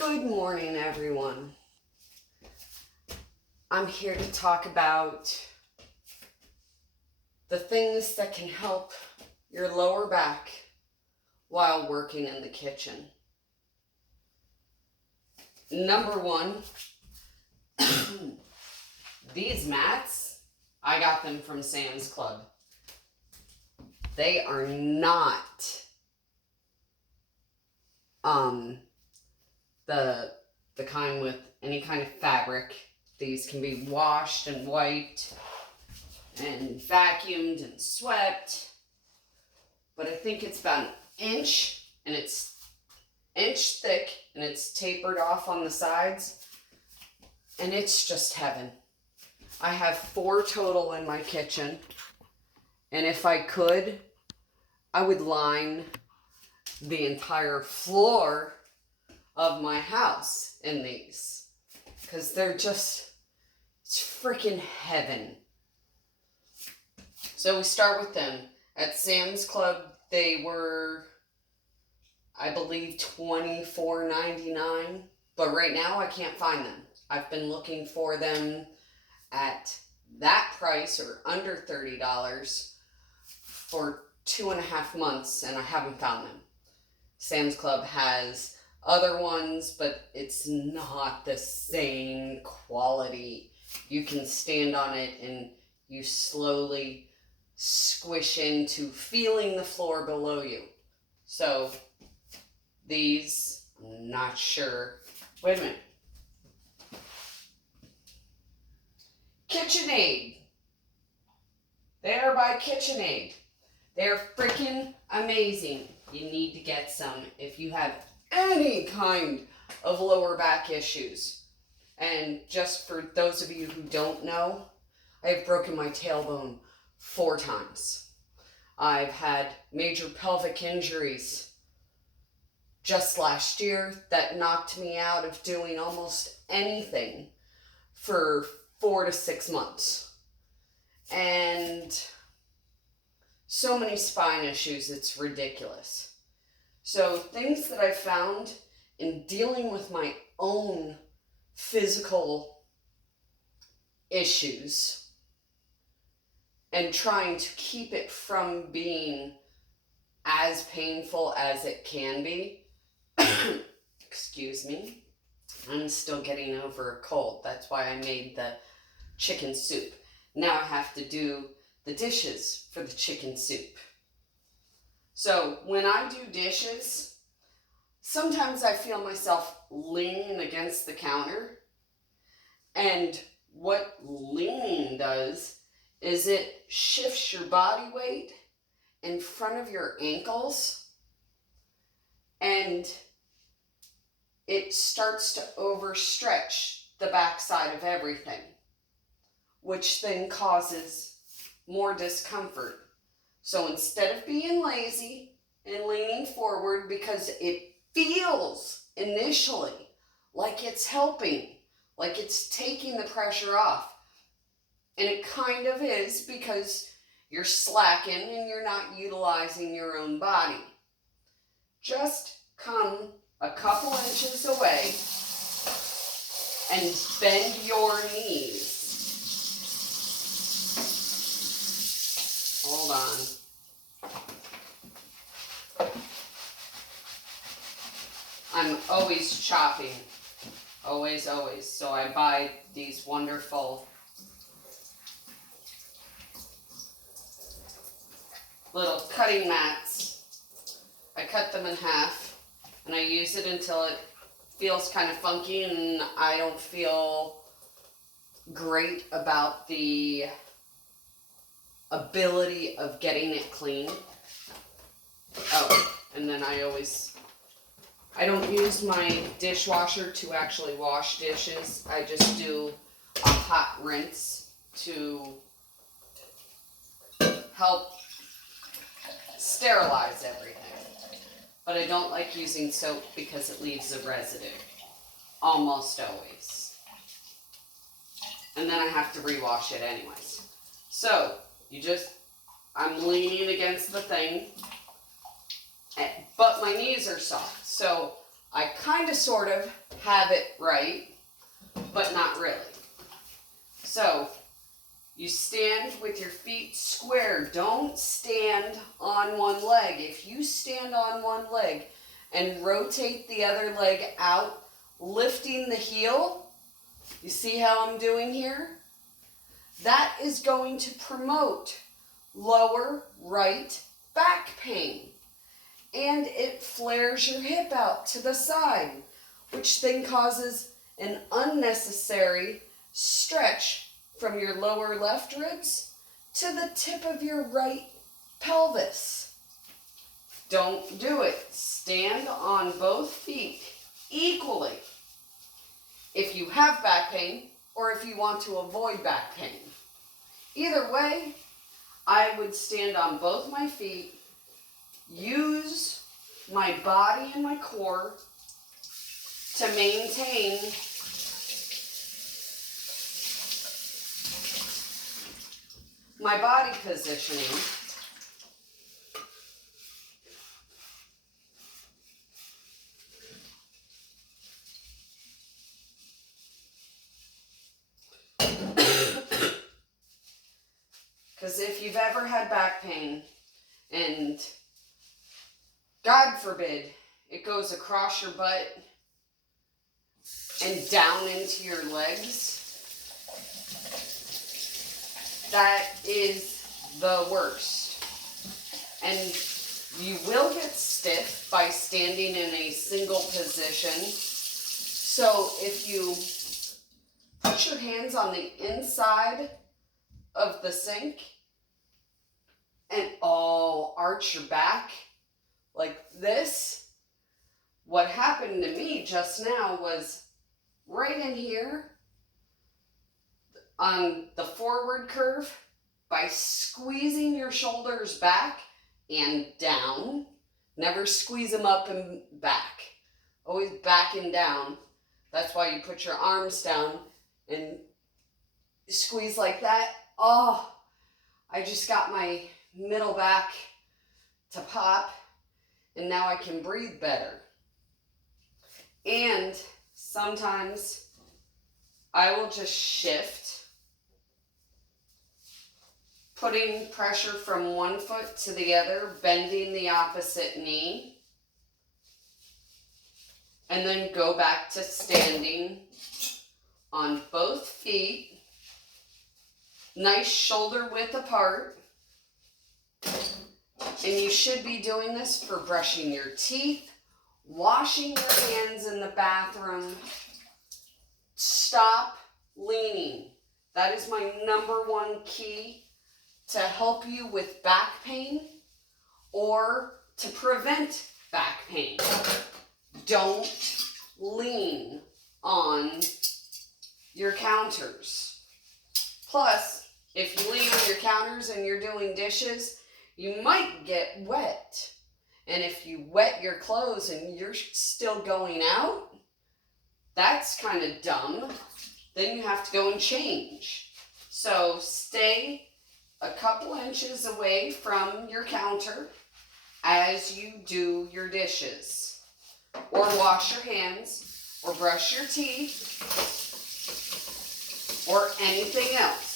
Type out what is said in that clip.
Good morning, everyone. I'm here to talk about the things that can help your lower back while working in the kitchen. Number one, these mats, I got them from Sam's Club. They are not the kind with any kind of fabric. These can be washed and wiped and vacuumed and swept. But I think it's about an inch, and it's inch thick, and it's tapered off on the sides. And it's just heaven. I have 4 total in my kitchen. And if I could, I would line the entire floor of my house in these. Because they're just, it's freaking heaven. So we start with them. At Sam's Club, they were, I believe, $24.99. But right now, I can't find them. I've been looking for them at that price, or under $30, for 2.5 months, and I haven't found them. Sam's Club has other ones, but it's not the same quality. You can stand on it and you slowly squish into feeling the floor below you. So these, I'm not sure. Wait a minute. KitchenAid. They are by KitchenAid. They're freaking amazing. You need to get some if you have any kind of lower back issues. And just for those of you who don't know, I have broken my tailbone 4 times. I've had major pelvic injuries just last year that knocked me out of doing almost anything for 4 to 6 months. And so many spine issues, it's ridiculous. So things that I found in dealing with my own physical issues and trying to keep it from being as painful as it can be. Excuse me. I'm still getting over a cold. That's why I made the chicken soup. Now I have to do the dishes for the chicken soup. So when I do dishes, sometimes I feel myself leaning against the counter. And what leaning does is it shifts your body weight in front of your ankles, and it starts to overstretch the backside of everything, which then causes more discomfort. So instead of being lazy and leaning forward, because it feels initially like it's helping, like it's taking the pressure off, and it kind of is, because you're slacking and you're not utilizing your own body. Just come a couple inches away and bend your knees. Hold on. I'm always chopping. Always, always. So I buy these wonderful little cutting mats. I cut them in half and I use it until it feels kind of funky and I don't feel great about the ability of getting it clean. Oh, and then I don't use my dishwasher to actually wash dishes. I just do a hot rinse to help sterilize everything. But I don't like using soap because it leaves a residue. Almost always. And then I have to rewash it anyways. So, I'm leaning against the thing, but my knees are soft. So I kind of sort of have it right, but not really. So you stand with your feet square. Don't stand on one leg. If you stand on one leg and rotate the other leg out, lifting the heel, you see how I'm doing here? That is going to promote lower right back pain. And it flares your hip out to the side, which then causes an unnecessary stretch from your lower left ribs to the tip of your right pelvis. Don't do it. Stand on both feet equally if you have back pain or if you want to avoid back pain. Either way, I would stand on both my feet, use my body and my core to maintain my body positioning. Because if you've ever had back pain, and God forbid, it goes across your butt and down into your legs, that is the worst. And you will get stiff by standing in a single position. So if you put your hands on the inside of the sink and arch your back like this, what happened to me just now was right in here on the forward curve, by squeezing your shoulders back and down. Never squeeze them up and back. Always back and down. That's why you put your arms down and squeeze like that. Oh, I just got my middle back to pop, and now I can breathe better. And sometimes I will just shift, putting pressure from one foot to the other, bending the opposite knee, and then go back to standing on both feet, nice shoulder width apart. And you should be doing this for brushing your teeth, washing your hands in the bathroom. Stop leaning. That is my number one key to help you with back pain or to prevent back pain. Don't lean on your counters. Plus, if you lean on your counters and you're doing dishes, you might get wet. And if you wet your clothes and you're still going out, that's kind of dumb. Then you have to go and change. So stay a couple inches away from your counter as you do your dishes, or wash your hands, or brush your teeth, or anything else.